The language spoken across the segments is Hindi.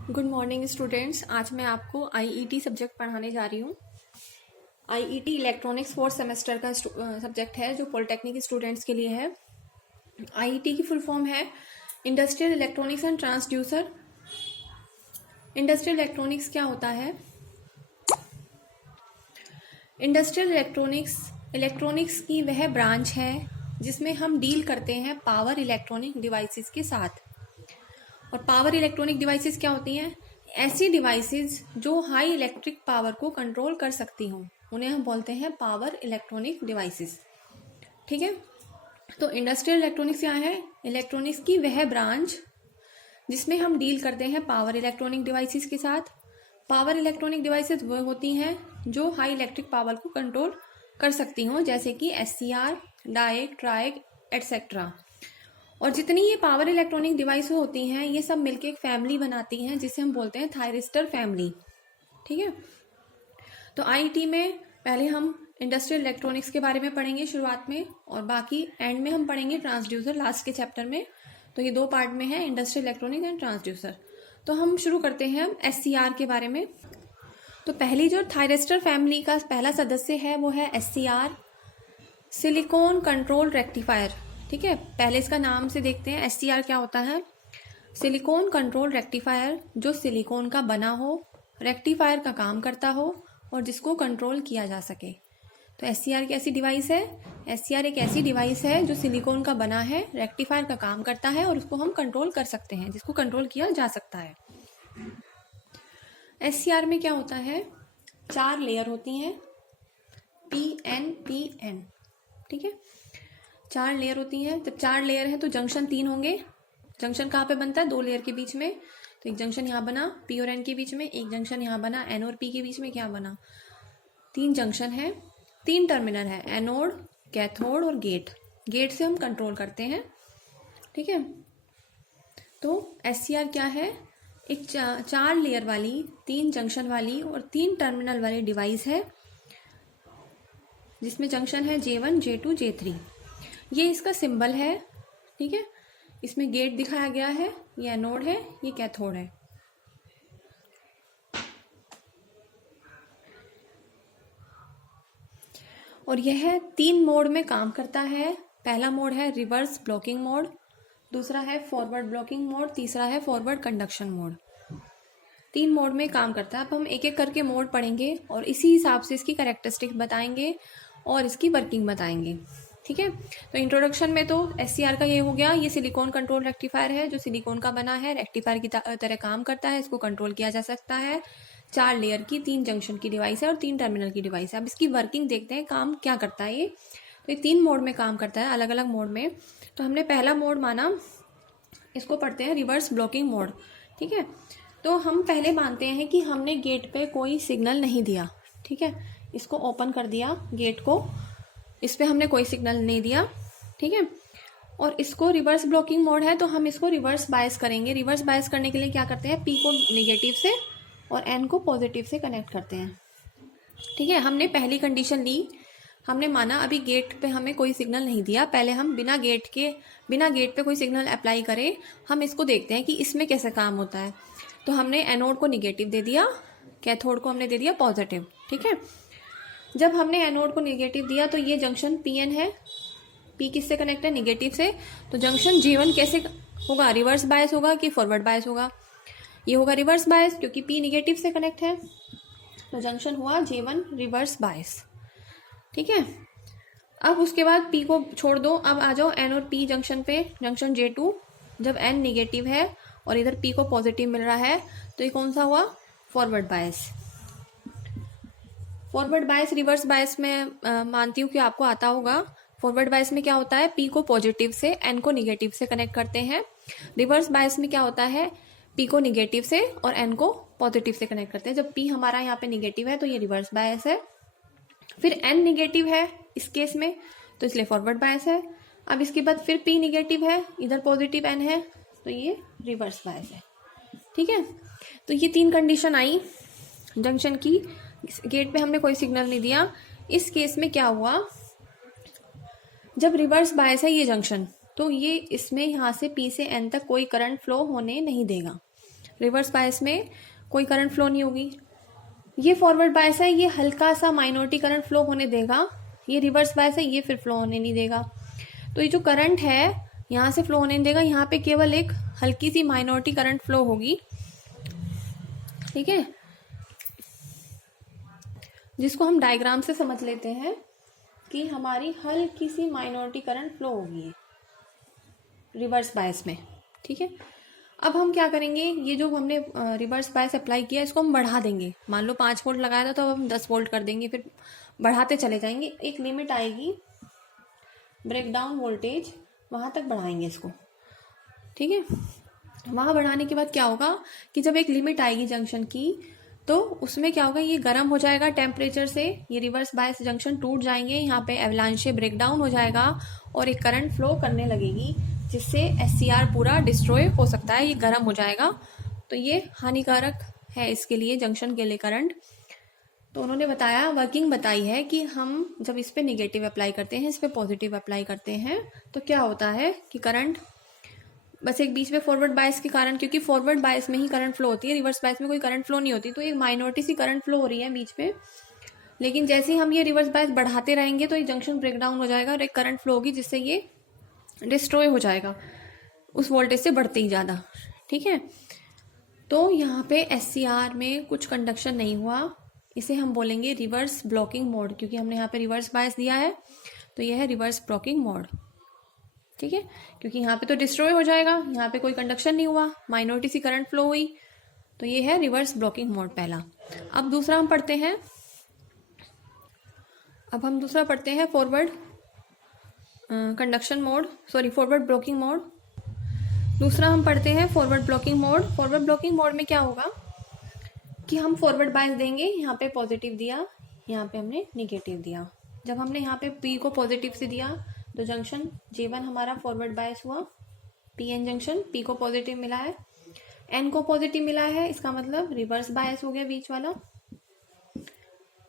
Good morning students. आज मैं आपको आईईटी सब्जेक्ट पढ़ाने जा रही हूँ। आईईटी इलेक्ट्रॉनिक्स फोर्थ सेमेस्टर का सब्जेक्ट है जो पॉलिटेक्निक स्टूडेंट्स के लिए है। आईईटी की फुल फॉर्म है industrial electronics and transducer. Industrial electronics क्या होता है? इंडस्ट्रियल इलेक्ट्रॉनिक्स की वह ब्रांच है जिसमें हम डील करते हैं पावर इलेक्ट्रॉनिक डिवाइसेस के साथ। और पावर इलेक्ट्रॉनिक डिवाइसेस क्या होती हैं? ऐसी डिवाइसेस जो हाई इलेक्ट्रिक पावर को कंट्रोल कर सकती हों, उन्हें हम बोलते हैं पावर इलेक्ट्रॉनिक डिवाइसेस। ठीक है, तो इंडस्ट्रियल इलेक्ट्रॉनिक्स क्या है? इलेक्ट्रॉनिक्स की वह ब्रांच जिसमें हम डील करते हैं पावर इलेक्ट्रॉनिक डिवाइसेस के साथ। पावर इलेक्ट्रॉनिक डिवाइसेस वह होती हैं जो हाई इलेक्ट्रिक पावर को कंट्रोल कर सकती हों, जैसे कि एससीआर, डायक, ट्रायक एटसेट्रा। और जितनी ये पावर इलेक्ट्रॉनिक डिवाइस होती हैं ये सब मिलके एक फैमिली बनाती हैं जिसे हम बोलते हैं थायरिस्टर फैमिली। ठीक है, तो आईटी में पहले हम इंडस्ट्रियल इलेक्ट्रॉनिक्स के बारे में पढ़ेंगे शुरुआत में, और बाकी एंड में हम पढ़ेंगे ट्रांसड्यूसर लास्ट के चैप्टर में। तो ये दो पार्ट में है, इंडस्ट्रियल इलेक्ट्रॉनिक्स एंड ट्रांसड्यूसर। तो हम शुरू करते हैं हम एससीआर के बारे में। तो पहली जो थायरिस्टर फैमिली का पहला सदस्य है वो है एससीआर, सिलिकॉन कंट्रोल रेक्टिफायर। ठीक है, पहले इसका नाम से देखते हैं एससीआर क्या होता है। सिलिकॉन कंट्रोल रेक्टिफायर, जो सिलिकॉन का बना हो, रेक्टिफायर का काम करता हो और जिसको कंट्रोल किया जा सके। तो एससीआर की ऐसी डिवाइस है, एससीआर एक ऐसी डिवाइस है जो सिलिकॉन का बना है, रेक्टिफायर का काम करता है और उसको हम कंट्रोल कर सकते हैं, जिसको कंट्रोल किया जा सकता है। एससीआर में क्या होता है? 4 लेयर होती हैं, PN। ठीक है, 4 लेयर होती हैं। जब 4 लेयर है तो जंक्शन 3 होंगे। जंक्शन कहाँ पे बनता है? 2 लेयर के बीच में। तो एक जंक्शन यहाँ बना P और N के बीच में, एक जंक्शन यहाँ बना N और P के बीच में। क्या बना? 3 जंक्शन है, 3 टर्मिनल है, एनोड, कैथोड और गेट। गेट से हम कंट्रोल करते हैं। ठीक है, तो एससीआर क्या है? एक 4 लेयर वाली, 3 जंक्शन वाली और 3 टर्मिनल वाली डिवाइस है जिसमें जंक्शन है J1, J2, J3। ये इसका सिंबल है। ठीक है, इसमें गेट दिखाया गया है, ये एनोड है, ये कैथोड है। और यह 3 मोड में काम करता है। पहला मोड है रिवर्स ब्लॉकिंग मोड, दूसरा है फॉरवर्ड ब्लॉकिंग मोड, तीसरा है फॉरवर्ड कंडक्शन मोड। 3 मोड में काम करता है। अब हम एक एक करके मोड पढ़ेंगे और इसी हिसाब से इसकी कैरेक्टरिस्टिक बताएंगे और इसकी वर्किंग बताएंगे। ठीक है, तो इंट्रोडक्शन में तो एससीआर का ये हो गया, ये सिलिकॉन कंट्रोल रेक्टिफायर है जो सिलिकॉन का बना है, रेक्टिफायर की तरह काम करता है, इसको कंट्रोल किया जा सकता है। 4 लेयर की, 3 जंक्शन की डिवाइस है और 3 टर्मिनल की डिवाइस है। अब इसकी वर्किंग देखते हैं, काम क्या करता है ये। तो ये 3 मोड में काम करता है, अलग अलग मोड में। तो हमने पहला मोड माना, इसको पढ़ते हैं रिवर्स ब्लॉकिंग मोड। ठीक है, तो हम पहले मानते हैं कि हमने गेट पे कोई सिग्नल नहीं दिया। ठीक है, इसको ओपन कर दिया गेट को, इस पर हमने कोई सिग्नल नहीं दिया। ठीक है, और इसको रिवर्स ब्लॉकिंग मोड है तो हम इसको रिवर्स बायस करेंगे। रिवर्स बायस करने के लिए क्या करते हैं? P को नेगेटिव से और N को पॉजिटिव से कनेक्ट करते हैं। ठीक है, हमने पहली कंडीशन ली, हमने माना अभी गेट पे हमें कोई सिग्नल नहीं दिया, पहले हम बिना गेट पे कोई सिग्नल अप्लाई करे हम इसको देखते हैं कि इसमें कैसे काम होता है। तो हमने एनोड को निगेटिव दे दिया, कैथोड को हमने दे दिया पॉजिटिव। ठीक है, जब हमने एनोड को नेगेटिव दिया तो ये जंक्शन PN है, P किससे कनेक्ट है? निगेटिव से। तो जंक्शन J1 कैसे होगा? रिवर्स बायस होगा कि फॉरवर्ड बायस होगा? ये होगा रिवर्स बायस, क्योंकि P निगेटिव से कनेक्ट है। तो जंक्शन हुआ J1 रिवर्स बायस। ठीक है, अब उसके बाद P को छोड़ दो, अब आ जाओ N और P जंक्शन पे। जंक्शन J2, जब N निगेटिव है और इधर P को पॉजिटिव मिल रहा है तो ये कौन सा हुआ? Forward bias. Forward bias reverse bias में मानती हूँ कि आपको आता होगा। फॉरवर्ड बायस में क्या होता है? P को पॉजिटिव से, N को निगेटिव से कनेक्ट करते हैं। रिवर्स बायस में क्या होता है? P को निगेटिव से और N को पॉजिटिव से कनेक्ट करते हैं। जब P हमारा यहाँ पे निगेटिव है तो ये रिवर्स बायस है। फिर N निगेटिव है इस केस में तो इसलिए फॉरवर्ड बायस है। अब इसके बाद फिर P निगेटिव है, इधर पॉजिटिव N है तो ये रिवर्स बायस है। ठीक है, तो ये 3 कंडीशन आई जंक्शन की। गेट पे हमने कोई सिग्नल नहीं दिया। इस केस में क्या हुआ? जब रिवर्स बायस है ये जंक्शन, तो ये इसमें यहाँ से P से N तक कोई करंट फ्लो होने नहीं देगा। रिवर्स बायस में कोई करंट फ्लो नहीं होगी। ये फॉरवर्ड बायस है, ये हल्का सा माइनॉरिटी करंट फ्लो होने देगा। ये रिवर्स बायस है, ये फिर फ्लो होने नहीं देगा। तो ये जो करंट है यहाँ से फ्लो होने नहीं देगा, यहाँ पे केवल एक हल्की सी माइनॉरिटी करंट फ्लो होगी, ठीक है, जिसको हम डायग्राम से समझ लेते हैं कि हमारी हल्की सी माइनॉरिटी करंट फ्लो होगी रिवर्स बायस में, ठीक है। अब हम क्या करेंगे, ये जो हमने रिवर्स बायस अप्लाई किया इसको हम बढ़ा देंगे। मान लो 5 वोल्ट लगाया था तो अब हम 10 वोल्ट कर देंगे, फिर बढ़ाते चले जाएंगे। एक लिमिट आएगी ब्रेक डाउन वोल्टेज, वहां तक बढ़ाएंगे इसको, ठीक है। वहां बढ़ाने के बाद क्या होगा कि जब एक लिमिट आएगी जंक्शन की, तो उसमें क्या होगा, ये गर्म हो जाएगा टेम्परेचर से, ये रिवर्स बायस जंक्शन टूट जाएंगे, यहाँ पे एवलांशे ब्रेक डाउन हो जाएगा और एक करंट फ्लो करने लगेगी, जिससे SCR पूरा डिस्ट्रॉय हो सकता है, ये गर्म हो जाएगा। तो ये हानिकारक है इसके लिए, जंक्शन के लिए करंट। तो उन्होंने बताया, वर्किंग बताई है कि हम जब इस पे निगेटिव अप्लाई करते हैं, इस पे पॉजिटिव अप्लाई करते हैं, तो क्या होता है कि करंट बस एक बीच में फॉरवर्ड बायस के कारण, क्योंकि फॉरवर्ड बायस में ही करंट फ्लो होती है, रिवर्स बायस में कोई करंट फ्लो नहीं होती, तो एक माइनॉरिटी सी करंट फ्लो हो रही है बीच में। लेकिन जैसे ही हम ये रिवर्स बायस बढ़ाते रहेंगे तो ये जंक्शन ब्रेक डाउन हो जाएगा और एक करंट फ्लो होगी, जिससे ये डिस्ट्रॉय हो जाएगा उस वोल्टेज से बढ़ते ही ज़्यादा, ठीक है। तो यहाँ पे SCR में कुछ कंडक्शन नहीं हुआ, इसे हम बोलेंगे रिवर्स ब्लॉकिंग मोड, क्योंकि हमने यहाँ पे रिवर्स बायस दिया है, तो यह है रिवर्स ब्लॉकिंग मोड, ठीक है। क्योंकि यहाँ पे तो डिस्ट्रॉय हो जाएगा, यहाँ पे कोई कंडक्शन नहीं हुआ, माइनॉरिटी सी करंट फ्लो हुई, तो ये है रिवर्स ब्लॉकिंग मोड पहला। अब दूसरा हम पढ़ते हैं forward conduction mode, forward blocking mode. दूसरा हम पढ़ते हैं forward blocking mode. Forward blocking mode में क्या होगा कि हम फॉरवर्ड बायस देंगे, यहाँ पे पॉजिटिव दिया, यहाँ पे हमने निगेटिव दिया। जब हमने यहाँ पे P को पॉजिटिव से दिया तो जंक्शन J1 हमारा फॉरवर्ड बायस हुआ, PN जंक्शन, P को पॉजिटिव मिला है, N को पॉजिटिव मिला है, इसका मतलब रिवर्स बायस हो गया बीच वाला।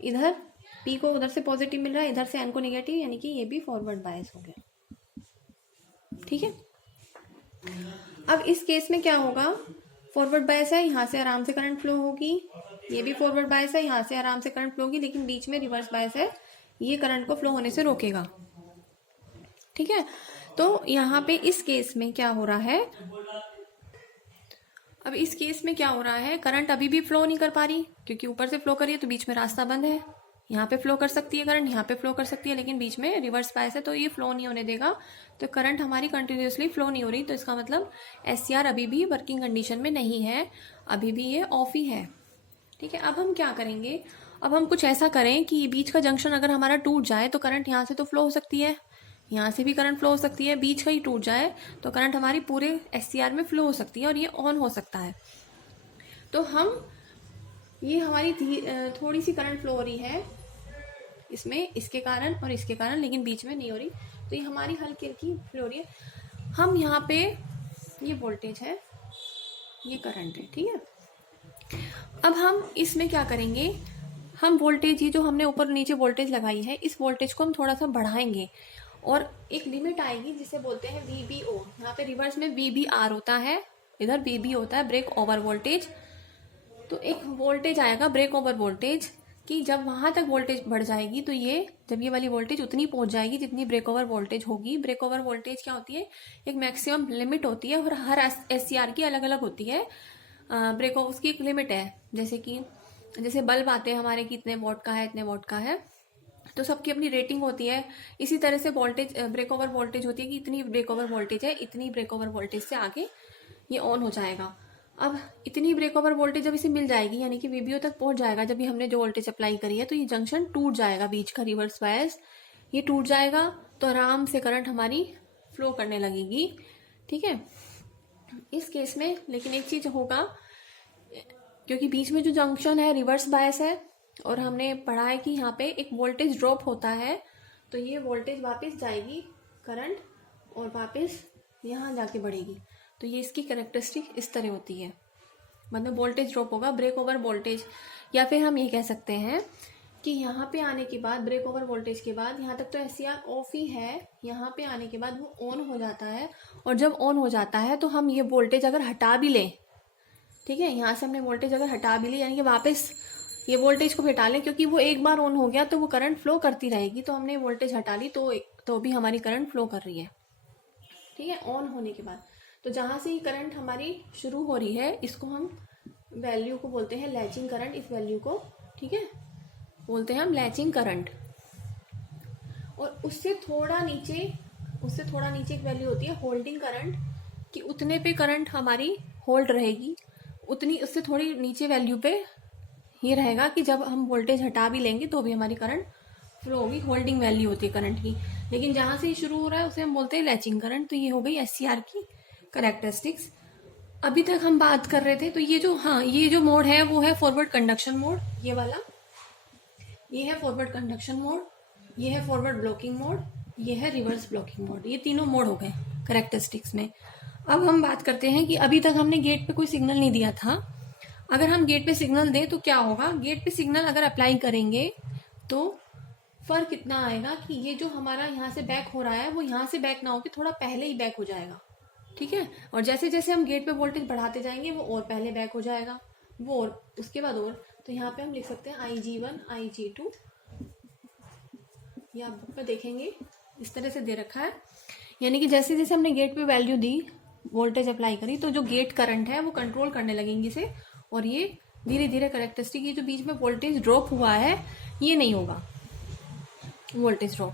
इधर P को उधर से पॉजिटिव मिल रहा है, इधर से N को निगेटिव, यानी कि ये भी फॉरवर्ड बायस हो गया, ठीक है। अब इस केस में क्या होगा, फॉरवर्ड बायस है, यहाँ से आराम से करंट फ्लो होगी, ये भी फॉरवर्ड बायस है, यहाँ से आराम से करंट फ्लो होगी, लेकिन बीच में रिवर्स बायस है, ये करंट को फ्लो होने से रोकेगा, ठीक है। तो यहाँ पे इस केस में क्या हो रहा है, अब इस केस में क्या हो रहा है, करंट अभी भी फ्लो नहीं कर पा रही, क्योंकि ऊपर से फ्लो कर रही है तो बीच में रास्ता बंद है। यहाँ पे फ्लो कर सकती है करंट, यहाँ पे फ्लो कर सकती है, लेकिन बीच में रिवर्स बायस है तो ये फ्लो नहीं होने देगा, तो करंट हमारी कंटिन्यूसली फ्लो नहीं हो रही, तो इसका मतलब SCR अभी भी वर्किंग कंडीशन में नहीं है, अभी भी ये ऑफ ही है, ठीक है। अब हम क्या करेंगे, अब हम कुछ ऐसा करें कि बीच का जंक्शन अगर हमारा टूट जाए तो करंट यहाँ से तो फ्लो हो सकती है, यहाँ से भी करंट फ्लो हो सकती है, बीच का ही टूट जाए तो करंट हमारी पूरे SCR में फ्लो हो सकती है और ये ऑन हो सकता है। तो हम ये हमारी थोड़ी सी करंट फ्लो हो रही है इसमें, इसके कारण और इसके कारण, लेकिन बीच में नहीं हो रही, तो ये हमारी हल्की हल्की फ्लो हो रही है। हम यहाँ पे ये वोल्टेज है, ये करंट है, ठीक है। अब हम इसमें क्या करेंगे, हम वोल्टेज, ये जो हमने ऊपर नीचे वोल्टेज लगाई है, इस वोल्टेज को हम थोड़ा सा बढ़ाएंगे और एक लिमिट आएगी जिसे बोलते हैं VBO। यहाँ पे रिवर्स में VBR होता है, इधर VB होता है ब्रेक ओवर वोल्टेज। तो एक वोल्टेज आएगा ब्रेक ओवर वोल्टेज कि जब वहां तक वोल्टेज बढ़ जाएगी, तो ये जब ये वाली वोल्टेज उतनी पहुंच जाएगी जितनी ब्रेक ओवर वोल्टेज होगी। ब्रेक ओवर वोल्टेज क्या होती है, एक मैक्सिमम लिमिट होती है और हर SCR की अलग अलग होती है। ब्रेक ओवर उसकी एक लिमिट है, जैसे बल्ब आते हैं हमारे कि इतने वोल्ट का है, इतने वोल्ट का है, तो सबकी अपनी रेटिंग होती है। इसी तरह से वोल्टेज ब्रेक ओवर वोल्टेज होती है कि इतनी ब्रेक ओवर वोल्टेज है, इतनी ब्रेक ओवर वोल्टेज से आगे ये ऑन हो जाएगा। अब इतनी ब्रेक ओवर वोल्टेज जब इसे मिल जाएगी, यानी कि VBO तक पहुंच जाएगा, जब भी हमने जो वोल्टेज अप्लाई करी है, तो ये जंक्शन टूट जाएगा, बीच का रिवर्स बायस ये टूट जाएगा, तो आराम से करंट हमारी फ्लो करने लगेगी, ठीक है। इस केस में लेकिन एक चीज होगा, क्योंकि बीच में जो जंक्शन है रिवर्स बायस है और हमने पढ़ा है कि यहाँ पे एक वोल्टेज ड्रॉप होता है, तो ये वोल्टेज वापस जाएगी करंट और वापस यहाँ जाके बढ़ेगी। तो ये इसकी कैरेक्टरिस्टिक इस तरह होती है, मतलब वोल्टेज ड्रॉप होगा, ब्रेक ओवर वोल्टेज, या फिर हम ये कह सकते हैं कि यहाँ पे आने के बाद, ब्रेक ओवर वोल्टेज के बाद, यहाँ तक तो SCR ऑफ ही है, यहाँ पे आने के बाद वो ऑन हो जाता है, और जब ऑन हो जाता है तो हम ये वोल्टेज अगर हटा भी लें, ठीक है, यहाँ से हमने वोल्टेज अगर हटा भी ली, यानी कि वापस ये वोल्टेज को भी हटा लें, क्योंकि वो एक बार ऑन हो गया तो वो करंट फ्लो करती रहेगी, तो हमने वोल्टेज हटा ली तो भी हमारी करंट फ्लो कर रही है। ठीक है, ऑन होने के बाद तो जहाँ से ये करंट हमारी शुरू हो रही है, इसको हम वैल्यू को बोलते हैं लैचिंग करंट। इस वैल्यू को, ठीक है, बोलते हैं हम लैचिंग करंट। और उससे थोड़ा नीचे एक वैल्यू होती है होल्डिंग करंट, कि उतने पे करंट हमारी होल्ड रहेगी, उतनी उससे थोड़ी नीचे वैल्यू पे ये रहेगा कि जब हम वोल्टेज हटा भी लेंगे तो भी हमारी करंट फ्लो होगी। होल्डिंग वैल्यू होती है करंट की। लेकिन जहाँ से शुरू हो रहा है उसे हम बोलते हैं लैचिंग करंट। तो ये हो गई SCR की कैरेक्टरिस्टिक्स। अभी तक हम बात कर रहे थे, तो ये जो मोड है वो है फॉरवर्ड कंडक्शन मोड, ये वाला, ये है फॉरवर्ड कंडक्शन मोड, ये है फॉरवर्ड ब्लॉकिंग मोड, ये है रिवर्स ब्लॉकिंग मोड। ये तीनों मोड हो गए कैरेक्टरिस्टिक्स में। अब हम बात करते हैं कि अभी तक हमने गेट पे कोई सिग्नल नहीं दिया था। अगर हम गेट पे सिग्नल दें तो क्या होगा, गेट पे सिग्नल अगर अप्लाई करेंगे तो फर्क इतना आएगा कि ये जो हमारा यहाँ से बैक हो रहा है वो यहाँ से बैक ना होकर थोड़ा पहले ही बैक हो जाएगा। ठीक है, और जैसे जैसे हम गेट पे वोल्टेज बढ़ाते जाएंगे वो और पहले बैक हो जाएगा, वो और उसके बाद और। तो यहाँ पे हम लिख सकते हैं IG1 IG2, या बुक पे देखेंगे इस तरह से दे रखा है। यानी कि जैसे जैसे हमने गेट पे वैल्यू दी, वोल्टेज अप्लाई करी, तो जो गेट करंट है वो कंट्रोल करने लगेंगे इसे, और ये धीरे धीरे कैरेक्टरिस्टिक, ये जो बीच में वोल्टेज ड्रॉप हुआ है ये नहीं होगा वोल्टेज ड्रॉप,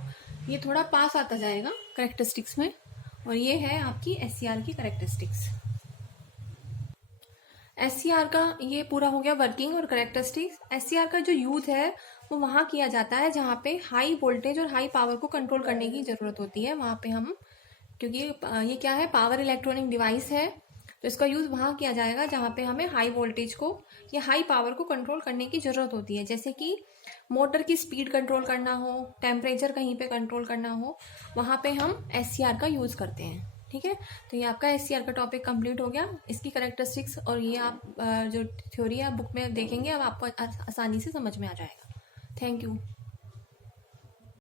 ये थोड़ा पास आता जाएगा कैरेक्टरिस्टिक्स में। और ये है आपकी SCR की कैरेक्टरिस्टिक्स। SCR का ये पूरा हो गया वर्किंग और कैरेक्टरिस्टिक्स। SCR का जो यूज है वो वहाँ किया जाता है जहाँ पे हाई वोल्टेज और हाई पावर को कंट्रोल करने की ज़रूरत होती है। वहाँ पे हम, क्योंकि ये क्या है, पावर इलेक्ट्रॉनिक डिवाइस है, तो इसका यूज़ वहाँ किया जाएगा जहाँ पे हमें हाई वोल्टेज को या हाई पावर को कंट्रोल करने की ज़रूरत होती है। जैसे कि मोटर की स्पीड कंट्रोल करना हो, टेम्परेचर कहीं पे कंट्रोल करना हो, वहाँ पे हम SCR का यूज़ करते हैं। ठीक है, तो ये आपका SCR का टॉपिक कंप्लीट हो गया। इसकी कैरेक्टरिस्टिक्स और ये आप जो थ्योरी है बुक में देखेंगे, अब आपको आसानी से समझ में आ जाएगा। Thank you.